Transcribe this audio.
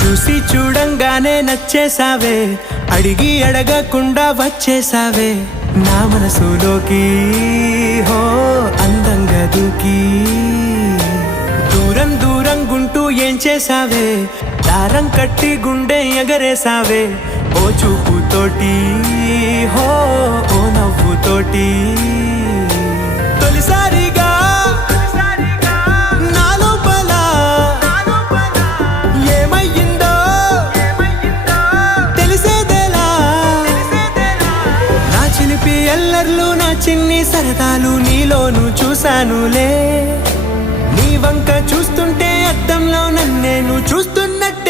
చూసి చూడంగానే నచ్చేసావే, అడిగి అడగకుండా వచ్చేసావే నా మనసులోకి. హో అందంగా దూకి దూరం దూరం గుంటూ ఏం చేసావే, దారం కట్టి గుండె ఎగరేసావే ఓ చూపుతోటి. హో ఓ నవ్వుతోటి తొలిసారిగా నా లోపల ఏమయ్యిందో తెలిసేదేలా. నా చిలిపి ఎల్లర్లు నా చిన్ని సరదాలు నీలోను చూశానులే. నీ వంక చూస్తుంటే అద్దంలో నన్నేను చూస్తున్నట్టు